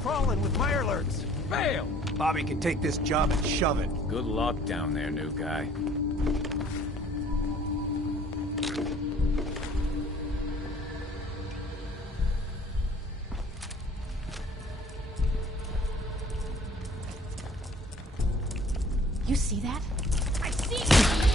crawling with Mirelurks. Fail! Bobby can take this job and shove it. Good luck down there, new guy. You see that? I see it!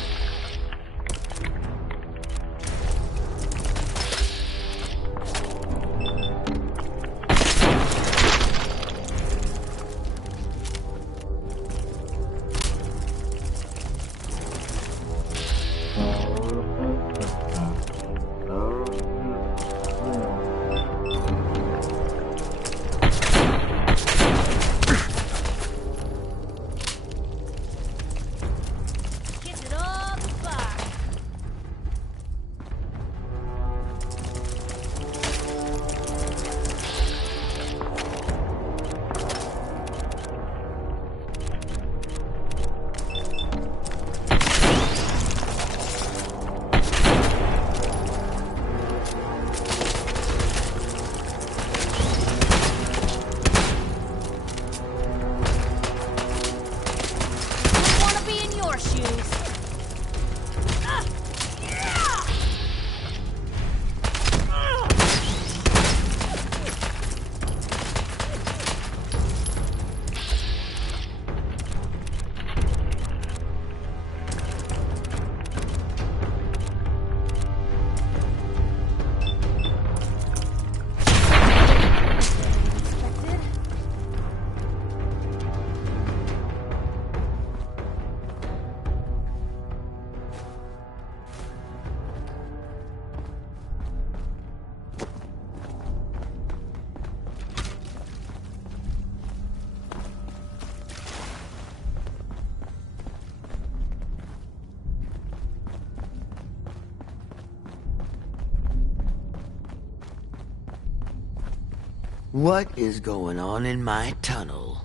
What is going on in my tunnel?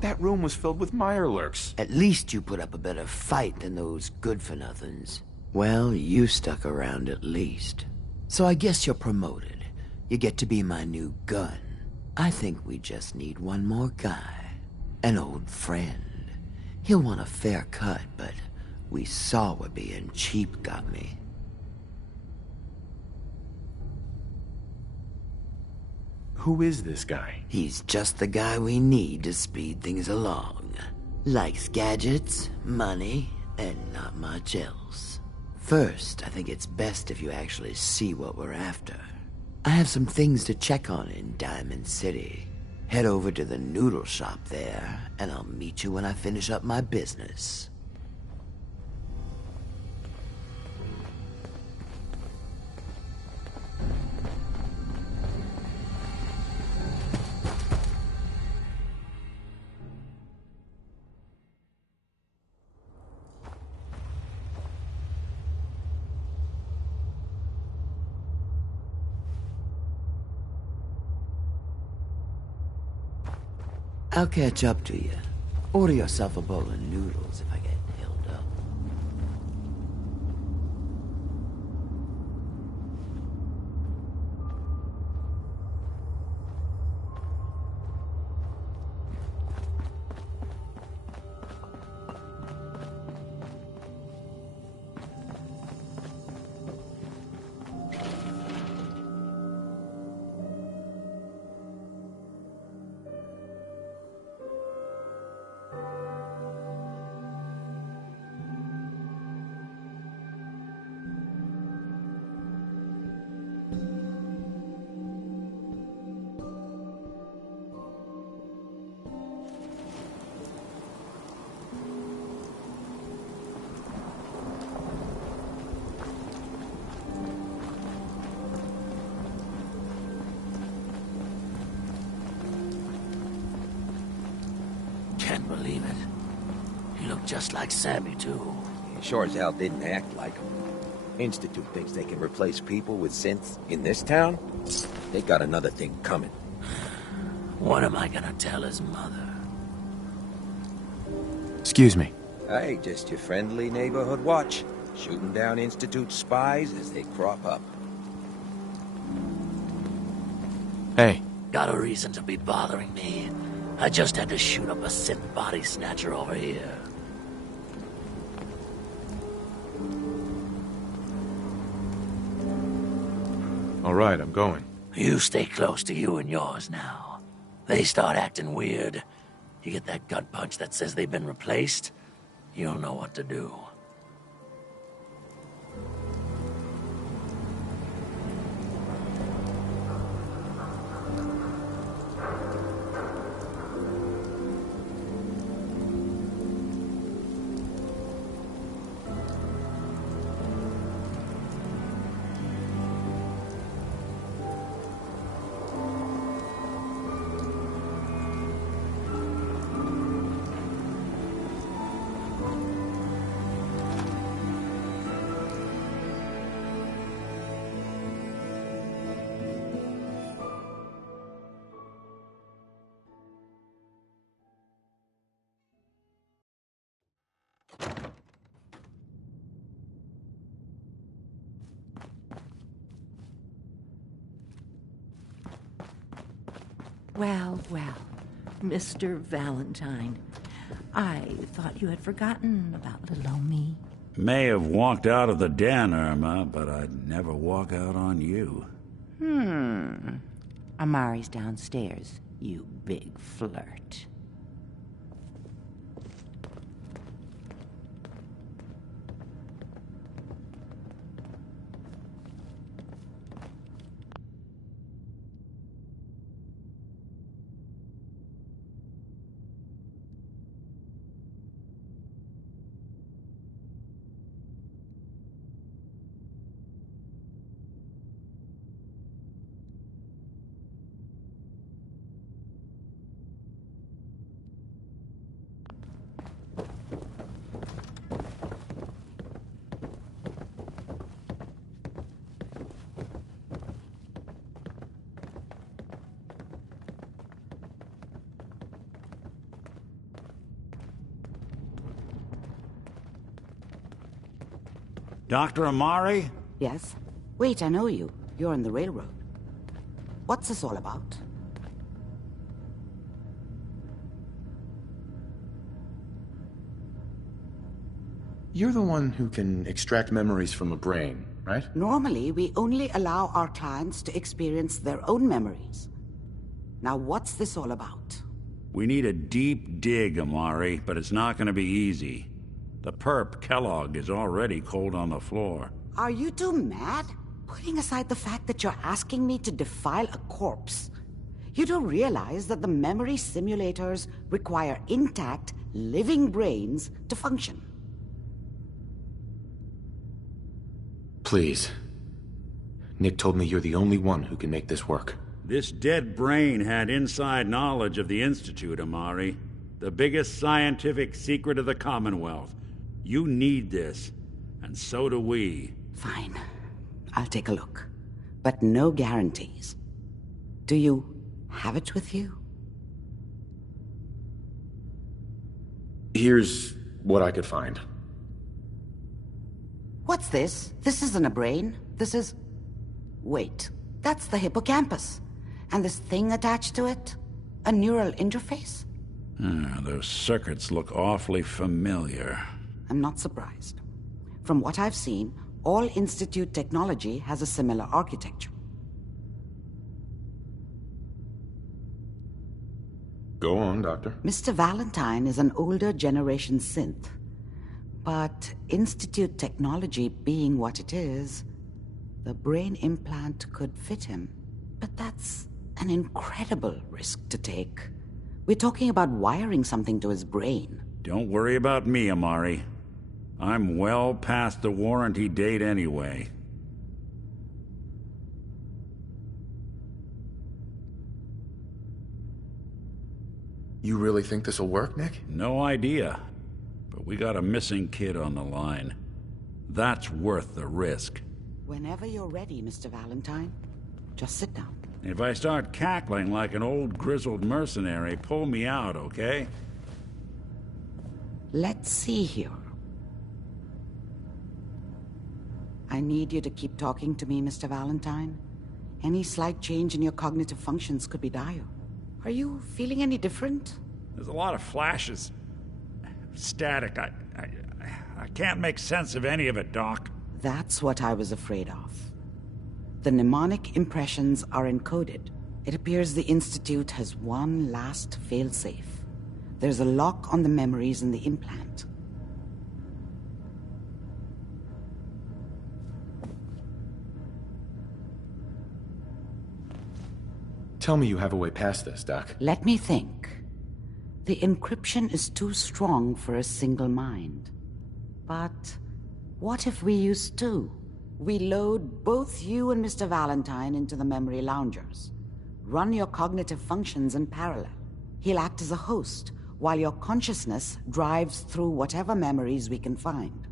That room was filled with Mirelurks. At least you put up a better fight than those good-for-nothings. Well, you stuck around at least. So I guess you're promoted. You get to be my new gun. I think we just need one more guy. An old friend. He'll want a fair cut, but we saw what being cheap got me. Who is this guy? He's just the guy we need to speed things along. Likes gadgets, money, and not much else. First, I think it's best if you actually see what we're after. I have some things to check on in Diamond City. Head over to the noodle shop there, and I'll meet you when I finish up my business. I'll catch up to you. Order yourself a bowl of noodles if I get held up. Can't believe it. He looked just like Sammy, too. He sure as hell didn't act like him. Institute thinks they can replace people with synths in this town? They got another thing coming. What am I gonna tell his mother? Excuse me. Hey, just your friendly neighborhood watch. Shooting down Institute spies as they crop up. Hey. Got a reason to be bothering me. I just had to shoot up a synth body snatcher over here. All right, I'm going. You stay close to you and yours now. They start acting weird. You get that gut punch that says they've been replaced, you'll know what to do. Well, well, Mr. Valentine. I thought you had forgotten about little old me. May have walked out of the den, Irma, but I'd never walk out on you. Amari's downstairs, you big flirt. Dr. Amari? Yes? Wait, I know you. You're on the railroad. What's this all about? You're the one who can extract memories from a brain, right? Normally, we only allow our clients to experience their own memories. Now, what's this all about? We need a deep dig, Amari, but it's not going to be easy. The perp, Kellogg, is already cold on the floor. Are you two mad? Putting aside the fact that you're asking me to defile a corpse, you do realize that the memory simulators require intact, living brains to function. Please. Nick told me you're the only one who can make this work. This dead brain had inside knowledge of the Institute, Amari. The biggest scientific secret of the Commonwealth. You need this, and so do we. Fine. I'll take a look. But no guarantees. Do you have it with you? Here's what I could find. What's this? This isn't a brain. This is... Wait. That's the hippocampus. And this thing attached to it? A neural interface? Those circuits look awfully familiar. I'm not surprised. From what I've seen, all Institute technology has a similar architecture. Go on, Doctor. Mr. Valentine is an older generation synth. But Institute technology being what it is, the brain implant could fit him. But that's an incredible risk to take. We're talking about wiring something to his brain. Don't worry about me, Amari. I'm well past the warranty date anyway. You really think this'll work, Nick? No idea. But we got a missing kid on the line. That's worth the risk. Whenever you're ready, Mr. Valentine, just sit down. If I start cackling like an old grizzled mercenary, pull me out, okay? Let's see here. I need you to keep talking to me, Mr. Valentine. Any slight change in your cognitive functions could be dire. Are you feeling any different? There's a lot of flashes. Static. I can't make sense of any of it, Doc. That's what I was afraid of. The mnemonic impressions are encoded. It appears the Institute has one last failsafe. There's a lock on the memories in the implant. Tell me you have a way past this, Doc. Let me think. The encryption is too strong for a single mind. But what if we use two? We load both you and Mr. Valentine into the memory loungers. Run your cognitive functions in parallel. He'll act as a host, while your consciousness drives through whatever memories we can find.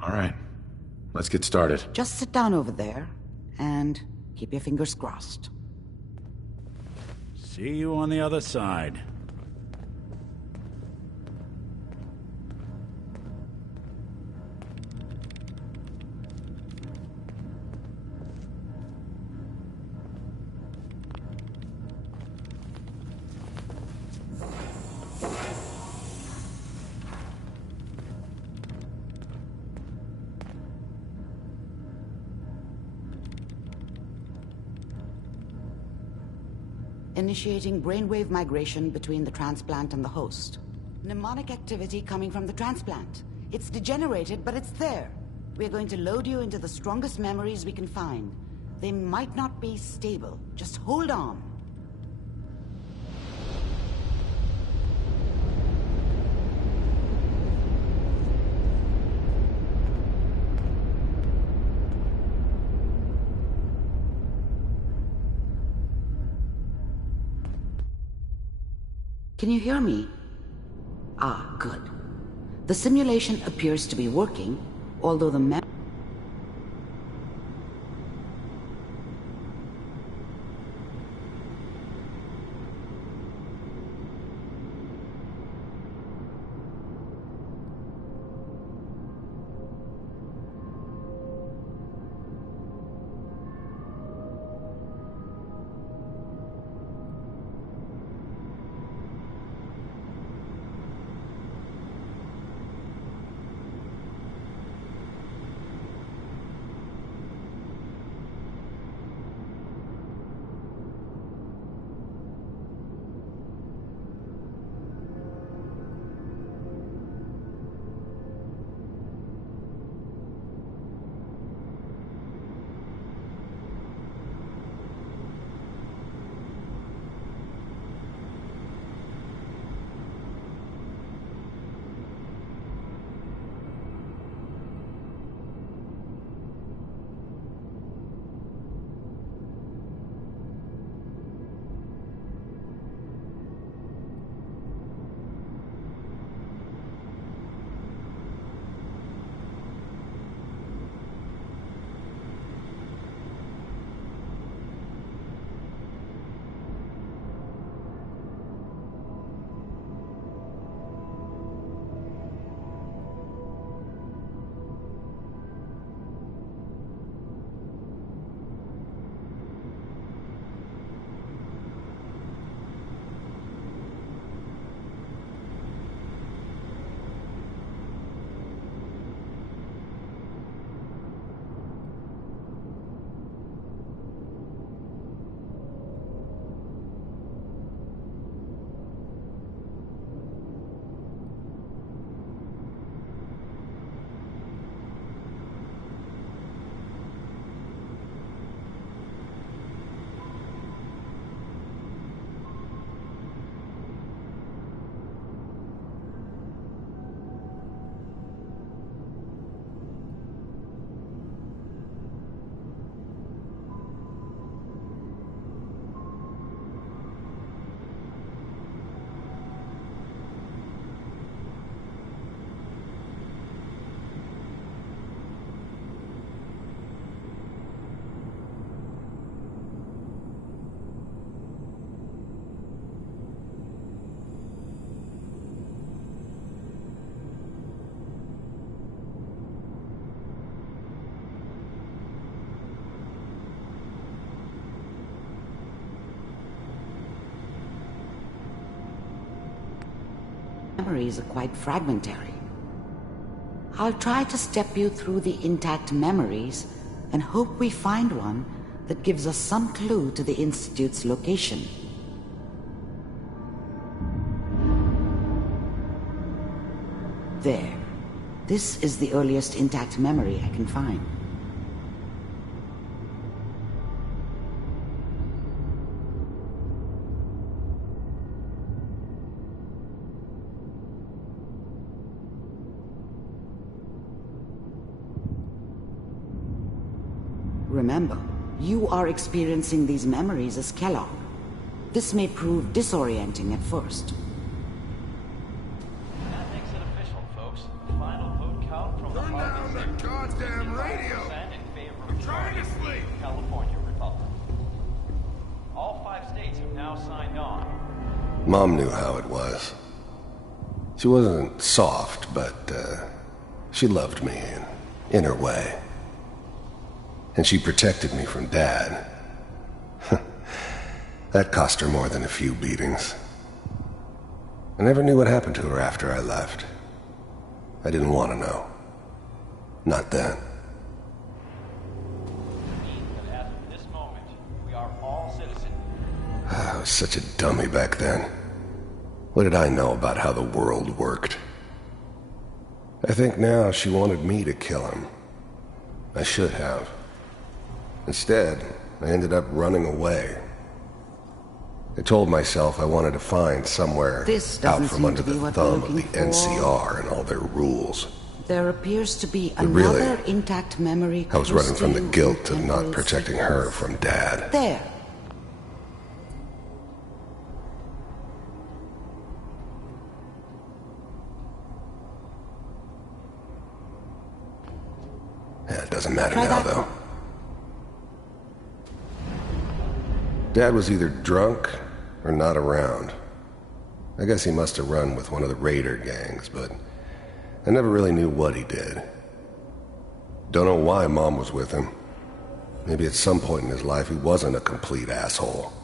All right. Let's get started. Just sit down over there, and keep your fingers crossed. See you on the other side. Initiating brainwave migration between the transplant and the host. Mnemonic activity coming from the transplant. It's degenerated, but it's there. We're going to load you into the strongest memories we can find. They might not be stable. Just hold on. Can you hear me? Ah, good. The simulation appears to be working, although the memories are quite fragmentary. I'll try to step you through the intact memories and hope we find one that gives us some clue to the Institute's location. There. This is the earliest intact memory I can find. Remember, you are experiencing these memories as Kellogg. This may prove disorienting at first. That makes it official, folks. Final vote count from Turn down that goddamn radio! I'm trying to sleep! California Republic. All 5 states have now signed on. Mom knew how it was. She wasn't soft, but she loved me in her way. And she protected me from Dad. That cost her more than a few beatings. I never knew what happened to her after I left. I didn't want to know. Not then. But as of this moment, we are all citizens. I was such a dummy back then. What did I know about how the world worked? I think now she wanted me to kill him. I should have. Instead, I ended up running away. I told myself I wanted to find somewhere out from under the thumb of the NCR and all their rules. There appears to be But another really, intact memory. I was running from the close to guilt you of in not Temple protecting City. her from Dad. There. Yeah, it doesn't matter Try now, that though. one. Dad was either drunk or not around. I guess he must have run with one of the raider gangs, but I never really knew what he did. Don't know why Mom was with him. Maybe at some point in his life he wasn't a complete asshole.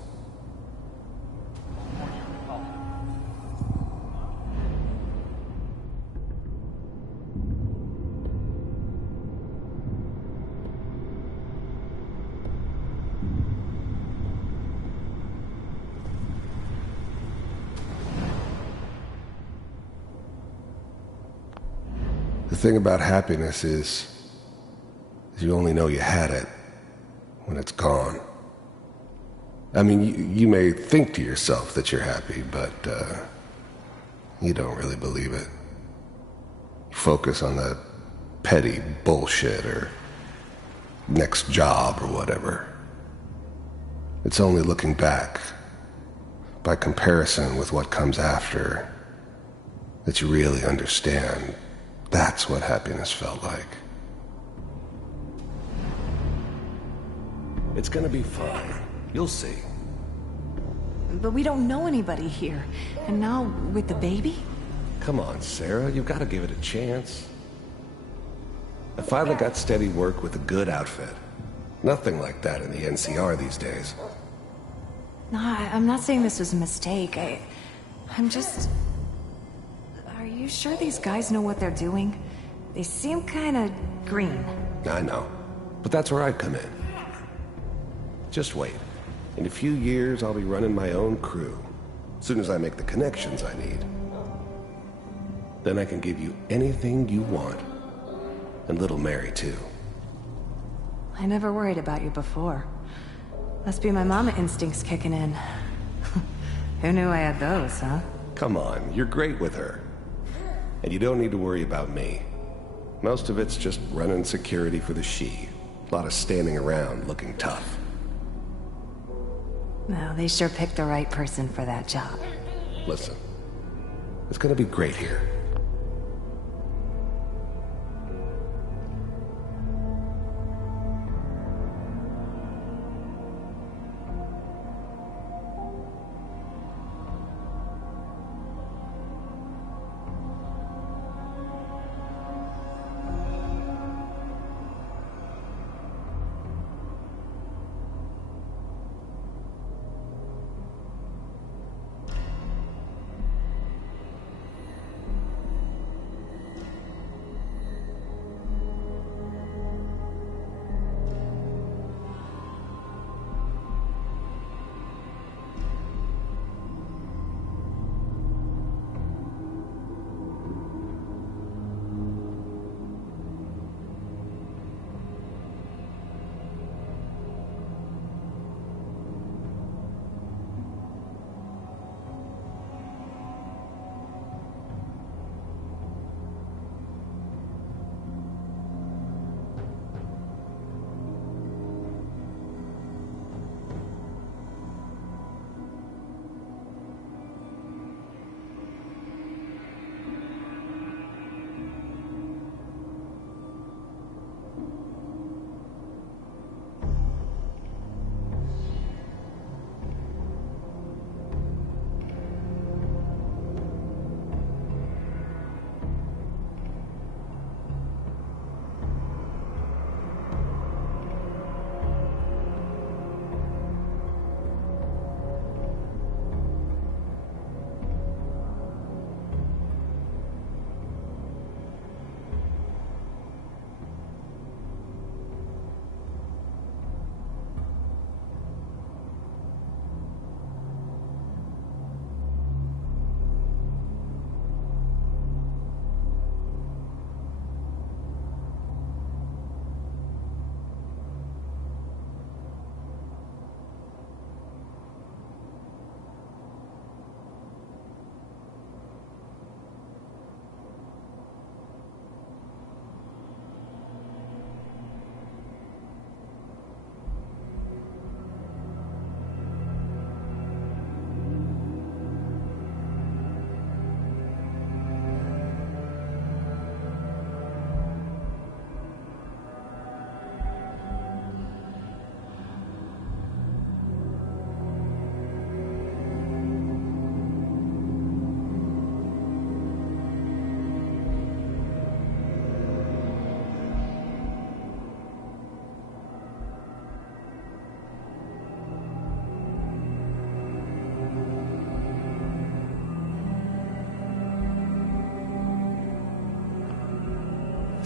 The thing about happiness is you only know you had it when it's gone. I mean, you may think to yourself that you're happy, but you don't really believe it. You focus on that petty bullshit or next job or whatever. It's only looking back, by comparison with what comes after, that you really understand. That's what happiness felt like. It's gonna be fine. You'll see. But we don't know anybody here. And now, with the baby? Come on, Sarah. You've got to give it a chance. I finally got steady work with a good outfit. Nothing like that in the NCR these days. No, I'm not saying this was a mistake. I'm just... Are you sure these guys know what they're doing? They seem kinda green. I know. But that's where I come in. Just wait. In a few years, I'll be running my own crew. As soon as I make the connections I need. Then I can give you anything you want. And little Mary, too. I never worried about you before. Must be my mama instincts kicking in. Who knew I had those, huh? Come on, you're great with her. And you don't need to worry about me. Most of it's just running security for the she. A lot of standing around looking tough. No, they sure picked the right person for that job. Listen, it's gonna be great here.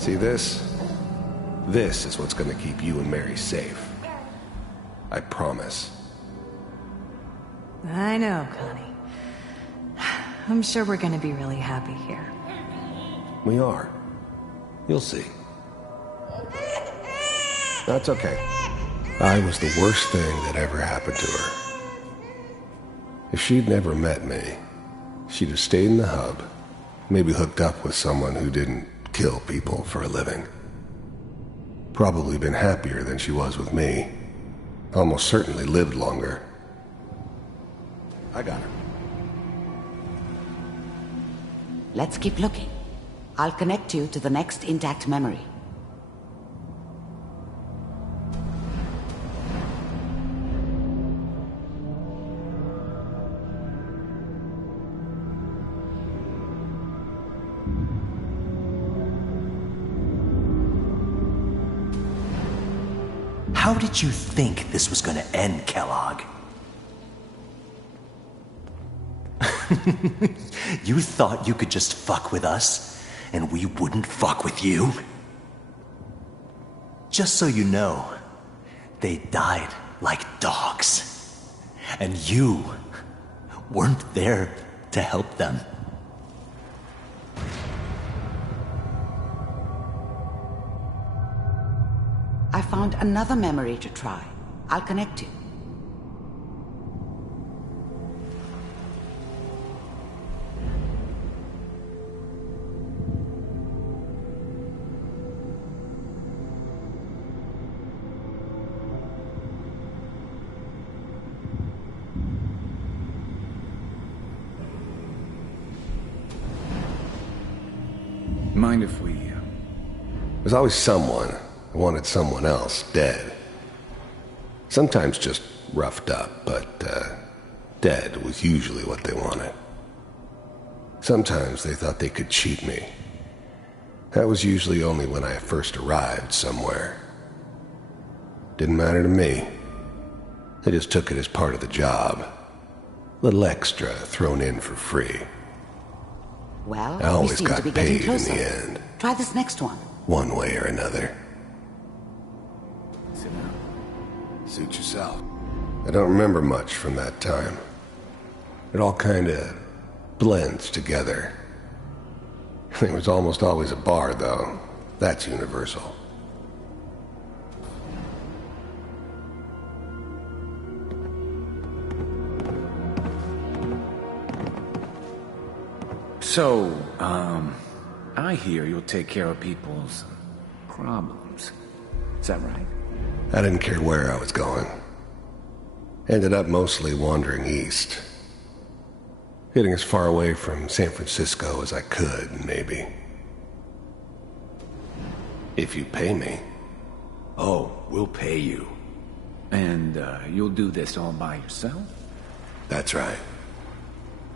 See this? This is what's gonna keep you and Mary safe. I promise. I know, Connie. I'm sure we're gonna be really happy here. We are. You'll see. That's okay. I was the worst thing that ever happened to her. If she'd never met me, she'd have stayed in the hub, maybe hooked up with someone who didn't kill people for a living. Probably been happier than she was with me. Almost certainly lived longer. I got her. Let's keep looking. I'll connect you to the next intact memory. How did you think this was gonna end, Kellogg? You thought you could just fuck with us, and we wouldn't fuck with you? Just so you know, they died like dogs. And you weren't there to help them. I found another memory to try. I'll connect you. Mind if we... There's always someone who wanted someone else dead. Sometimes just roughed up, but dead was usually what they wanted. Sometimes they thought they could cheat me. That was usually only when I first arrived somewhere. Didn't matter to me. They just took it as part of the job. Little extra thrown in for free. Well, I always we seem got to be getting paid in closer. the end. Try this next one. One way or another. Sit down. Suit yourself. I don't remember much from that time. It all kinda blends together. There was almost always a bar, though. That's universal. So, I hear you'll take care of people's problems. Is that right? I didn't care where I was going. Ended up mostly wandering east. Getting as far away from San Francisco as I could, maybe. If you pay me. Oh, we'll pay you. And, you'll do this all by yourself? That's right.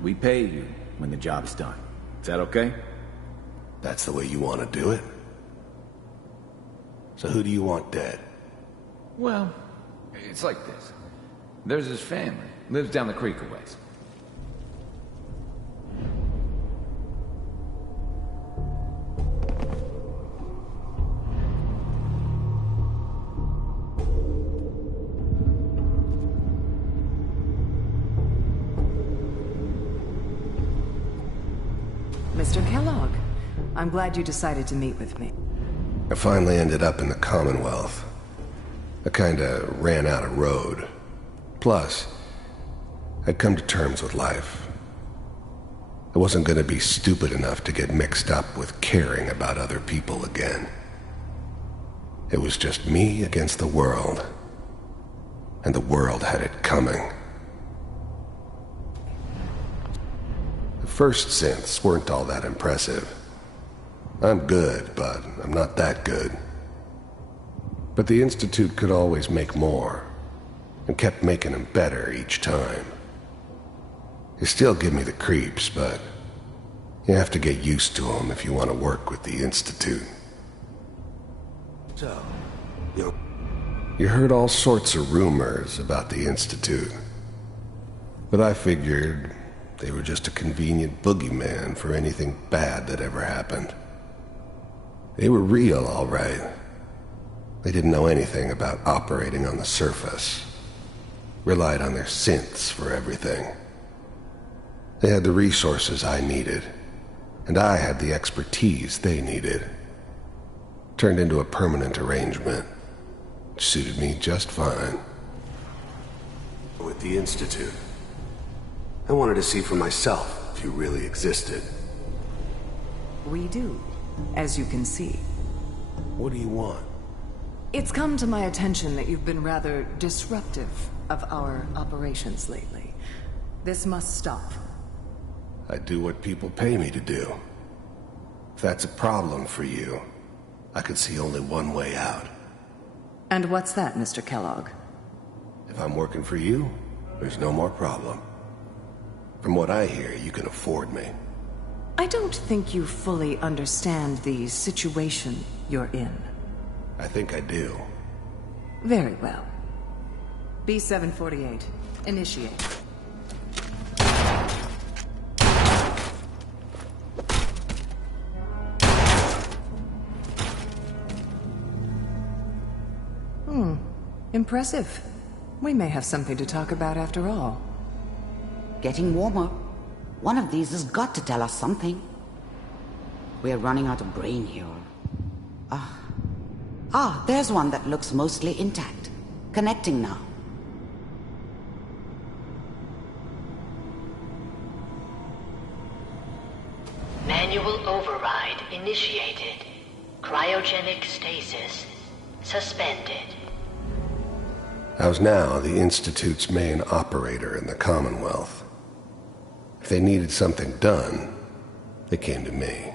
We pay you when the job's done. Is that okay? That's the way you want to do it? So who do you want dead? Well, it's like this. There's his family. Lives down the creek a ways. Mr. Kellogg, I'm glad you decided to meet with me. I finally ended up in the Commonwealth. I kinda ran out of road. Plus, I'd come to terms with life. I wasn't gonna be stupid enough to get mixed up with caring about other people again. It was just me against the world. And the world had it coming. The first synths weren't all that impressive. I'm good, but I'm not that good. But the Institute could always make more, and kept making them better each time. They still give me the creeps, but you have to get used to them if you want to work with the Institute. So, You heard all sorts of rumors about the Institute. But I figured they were just a convenient boogeyman for anything bad that ever happened. They were real, all right. They didn't know anything about operating on the surface. Relied on their synths for everything. They had the resources I needed, and I had the expertise they needed. Turned into a permanent arrangement, which suited me just fine. With the Institute, I wanted to see for myself if you really existed. We do, as you can see. What do you want? It's come to my attention that you've been rather disruptive of our operations lately. This must stop. I do what people pay me to do. If that's a problem for you, I could see only one way out. And what's that, Mr. Kellogg? If I'm working for you, there's no more problem. From what I hear, you can afford me. I don't think you fully understand the situation you're in. I think I do. Very well. B-748, initiate. Impressive. We may have something to talk about after all. Getting warmer. One of these has got to tell us something. We're running out of brain here. There's one that looks mostly intact. Connecting now. Manual override initiated. Cryogenic stasis suspended. I was now the Institute's main operator in the Commonwealth. If they needed something done, they came to me. It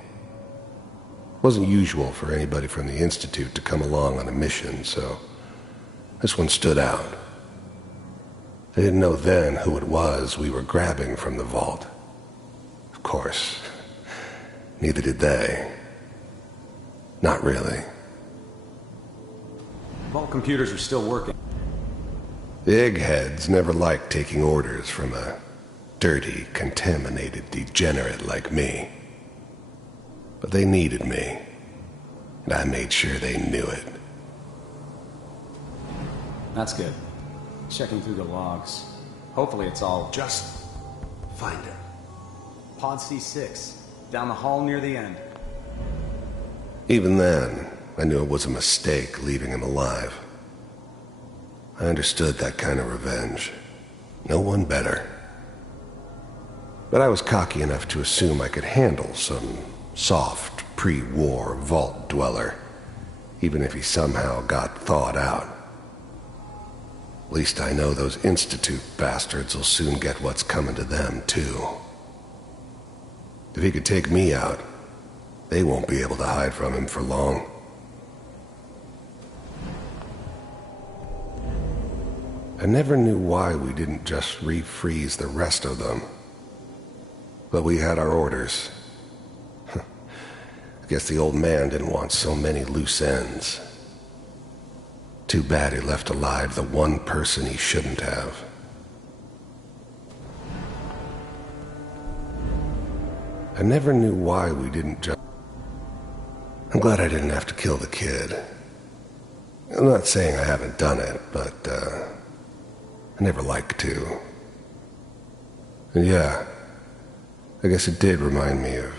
wasn't usual for anybody from the Institute to come along on a mission, so this one stood out. I didn't know then who it was we were grabbing from the vault. Of course, neither did they. Not really. Vault computers are still working. The eggheads never liked taking orders from a dirty, contaminated degenerate like me. But they needed me, and I made sure they knew it. That's good. Checking through the logs. Hopefully it's all... Just find it. Pod C6, down the hall near the end. Even then, I knew it was a mistake leaving him alive. I understood that kind of revenge. No one better. But I was cocky enough to assume I could handle some soft, pre-war vault dweller, even if he somehow got thawed out. At least I know those Institute bastards will soon get what's coming to them, too. If he could take me out, they won't be able to hide from him for long. I never knew why we didn't just refreeze the rest of them. But we had our orders. I guess the old man didn't want so many loose ends. Too bad he left alive the one person he shouldn't have. I never knew why we didn't just... I'm glad I didn't have to kill the kid. I'm not saying I haven't done it, but, I never liked to. And yeah, I guess it did remind me of,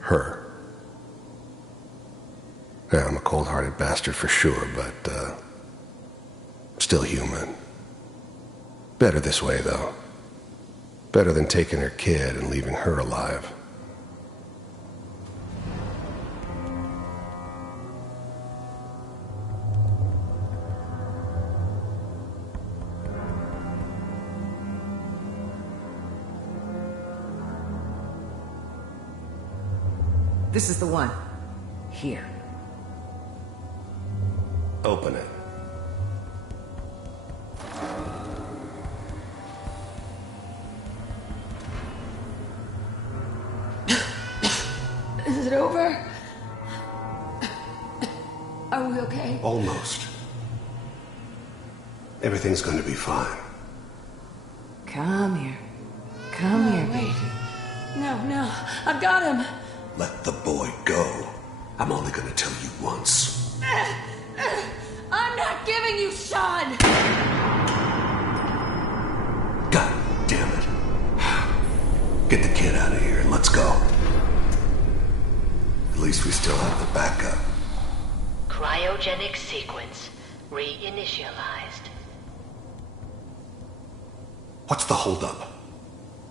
her. Yeah, I'm a cold-hearted bastard for sure, but, still human. Better this way, though. Better than taking her kid and leaving her alive. This is the one. Here. Open it. Is it over? Are we okay? Almost. Everything's gonna be fine. Come here. Come here, baby. No, I've got him. Let the boy go. I'm only gonna tell you once. I'm not giving you Sean! God damn it. Get the kid out of here and let's go. At least we still have the backup. Cryogenic sequence reinitialized. What's the holdup?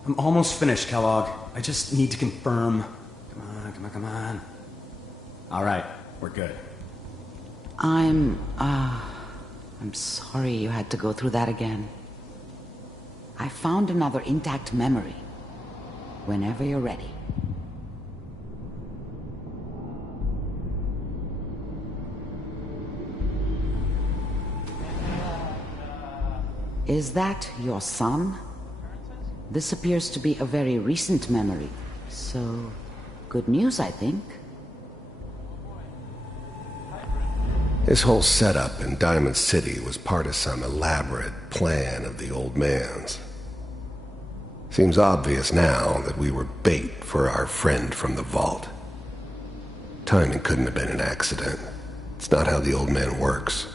I'm almost finished, Kellogg. I just need to confirm. Come on. All right, we're good. I'm sorry you had to go through that again. I found another intact memory. Whenever you're ready. Is that your son? This appears to be a very recent memory, so good news, I think. His whole setup in Diamond City was part of some elaborate plan of the old man's. Seems obvious now that we were bait for our friend from the vault. Timing couldn't have been an accident. It's not how the old man works.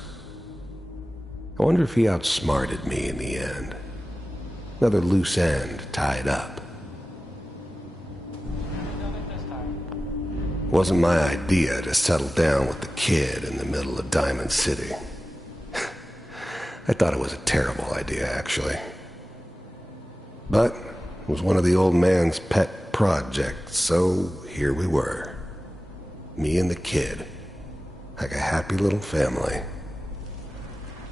I wonder if he outsmarted me in the end. Another loose end tied up. Wasn't my idea to settle down with the kid in the middle of Diamond City. I thought it was a terrible idea, actually. But it was one of the old man's pet projects, so here we were. Me and the kid. Like a happy little family.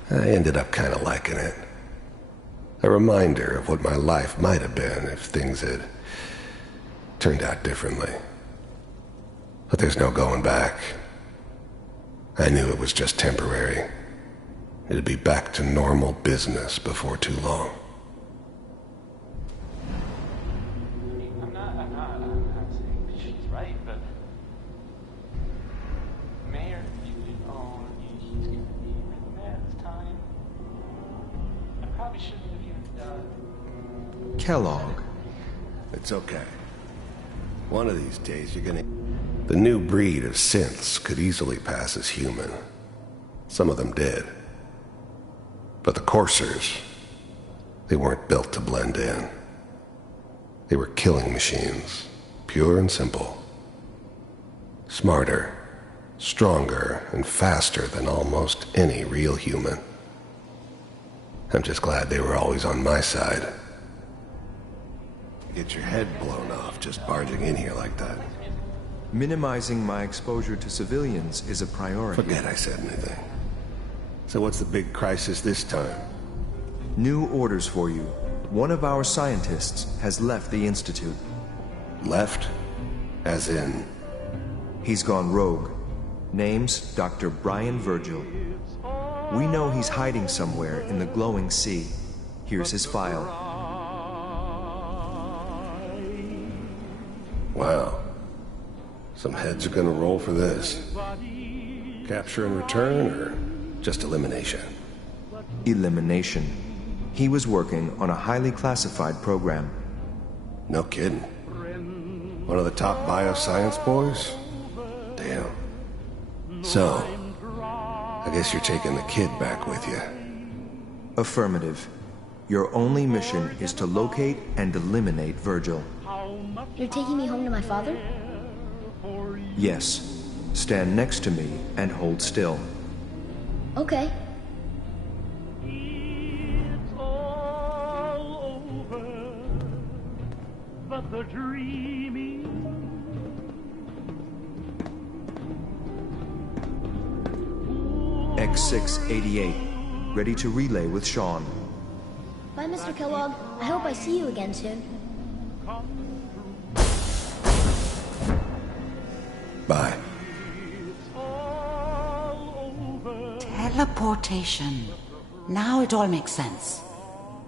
I ended up kind of liking it. A reminder of what my life might have been if things had turned out differently. But there's no going back. I knew it was just temporary. It'd be back to normal business before too long. I'm not saying she's right, but Mayor, he's gonna be really mad this time. I probably shouldn't have even done. Kellogg. It's okay. One of these days you're gonna... The new breed of synths could easily pass as human. Some of them did. But the coursers, they weren't built to blend in. They were killing machines, pure and simple. Smarter, stronger, and faster than almost any real human. I'm just glad they were always on my side. Get your head blown off just barging in here like that. Minimizing my exposure to civilians is a priority. Forget I said anything. So what's the big crisis this time? New orders for you. One of our scientists has left the Institute. Left? As in? He's gone rogue. Name's Dr. Brian Virgil. We know he's hiding somewhere in the glowing sea. Here's his file. Wow. Some heads are gonna roll for this. Capture and return, or just elimination? Elimination. He was working on a highly classified program. No kidding. One of the top bioscience boys? Damn. So, I guess you're taking the kid back with you. Affirmative. Your only mission is to locate and eliminate Virgil. You're taking me home to my father? Yes. Stand next to me and hold still. Okay. But the dreaming X688, ready to relay with Sean. Bye, Mr. Kellogg. I hope I see you again soon. Bye. Teleportation. Now it all makes sense.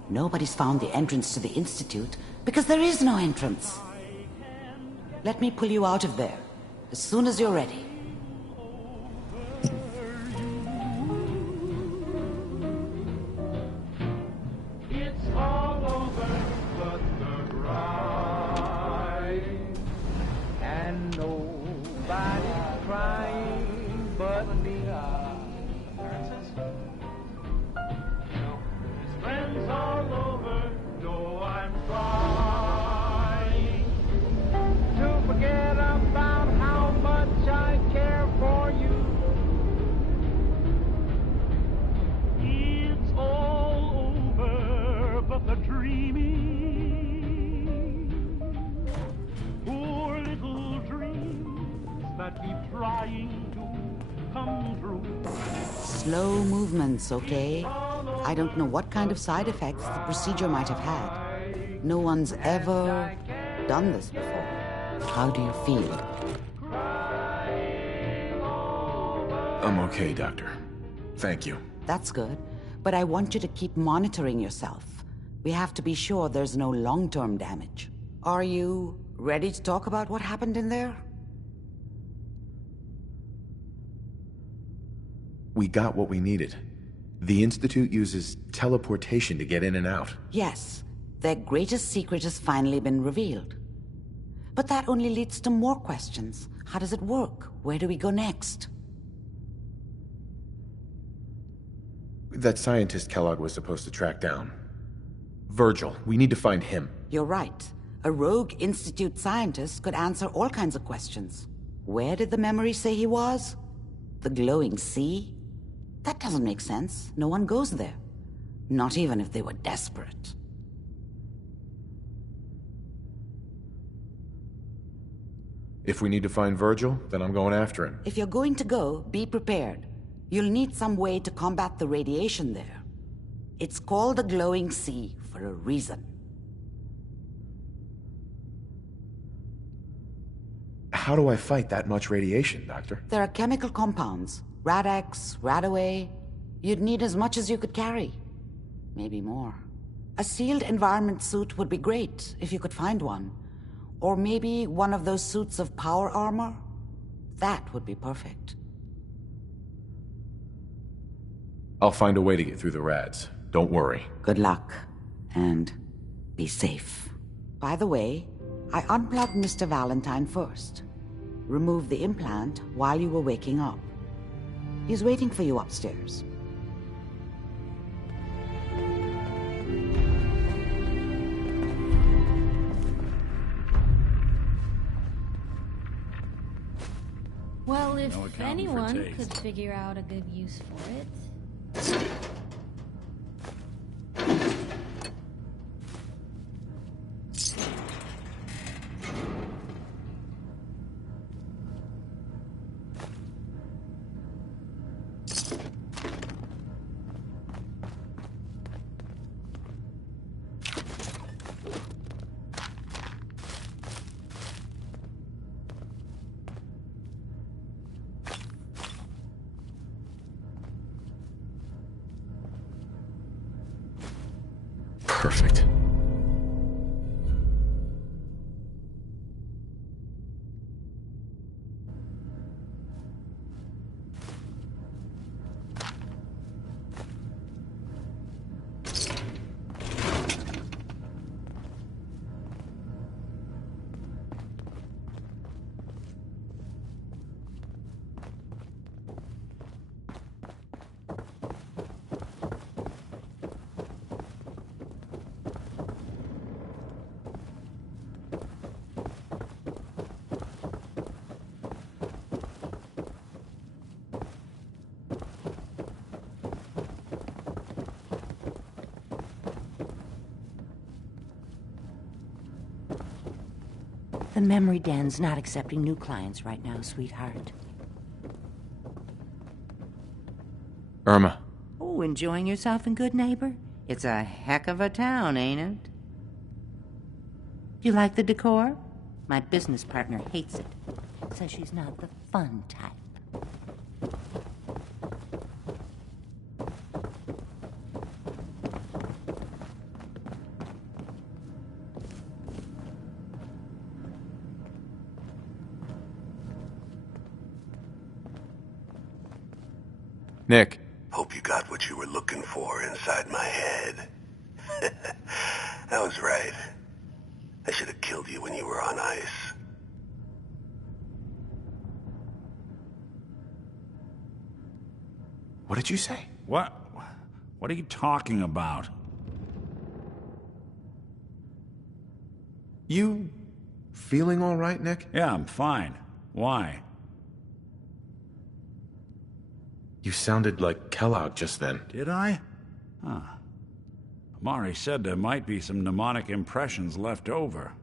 Nobody's found the entrance to the Institute because there is no entrance. Let me pull you out of there as soon as you're ready. it's all over but the grind, and nobody's crying. appearances? His friends all over know I'm trying to forget about how much I care for you. It's all over, but the dreaming, poor little dreams that keep trying to come true. Slow movements, okay? I don't know what kind of side effects the procedure might have had. No one's ever done this before. How do you feel? I'm okay, Doctor. Thank you. That's good, but I want you to keep monitoring yourself. We have to be sure there's no long-term damage. Are you ready to talk about what happened in there? We got what we needed. The Institute uses teleportation to get in and out. Yes, their greatest secret has finally been revealed. But that only leads to more questions. How does it work? Where do we go next? That scientist Kellogg was supposed to track down. Virgil, we need to find him. You're right. A rogue Institute scientist could answer all kinds of questions. Where did the memory say he was? The glowing sea? That doesn't make sense. No one goes there. Not even if they were desperate. If we need to find Virgil, then I'm going after him. If you're going to go, be prepared. You'll need some way to combat the radiation there. It's called the glowing sea for a reason. How do I fight that much radiation, Doctor? There are chemical compounds. Rad-X, Radaway. You'd need as much as you could carry. Maybe more. A sealed environment suit would be great, if you could find one. Or maybe one of those suits of power armor? That would be perfect. I'll find a way to get through the rads. Don't worry. Good luck. And be safe. By the way, I unplugged Mr. Valentine first. Removed the implant while you were waking up. He's waiting for you upstairs. Well, if No accounting for anyone taste. could figure out a good use for it. Perfect. The memory den's not accepting new clients right now, sweetheart. Irma. Oh, enjoying yourself in Good Neighbor? It's a heck of a town, ain't it? You like the decor? My business partner hates it. Says she's not the fun type. Nick. Hope you got what you were looking for inside my head. I was right. I should have killed you when you were on ice. What did you say? What? What are you talking about? You feeling all right, Nick? Yeah, I'm fine. Why? You sounded like Kellogg just then. Did I? Huh. Amari said there might be some mnemonic impressions left over.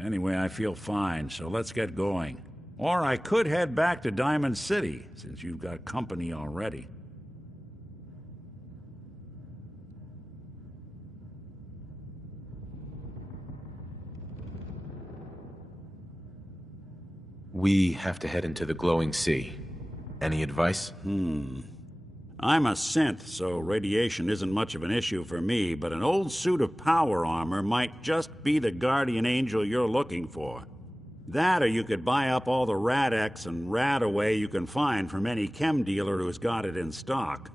Anyway, I feel fine, so let's get going. Or I could head back to Diamond City, since you've got company already. We have to head into the glowing sea. Any advice? I'm a synth, so radiation isn't much of an issue for me, but an old suit of power armor might just be the guardian angel you're looking for. That, or you could buy up all the Rad-X and Rad-Away you can find from any chem dealer who's got it in stock.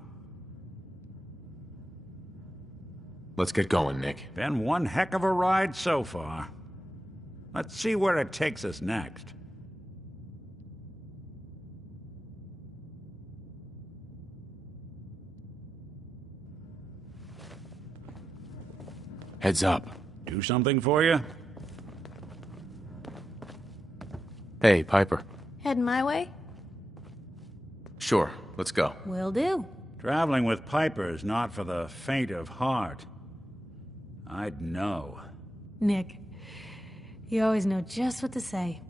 Let's get going, Nick. Been one heck of a ride so far. Let's see where it takes us next. Heads up. Do something for you? Hey, Piper. Heading my way? Sure, let's go. Will do. Traveling with Piper is not for the faint of heart. I'd know. Nick, you always know just what to say.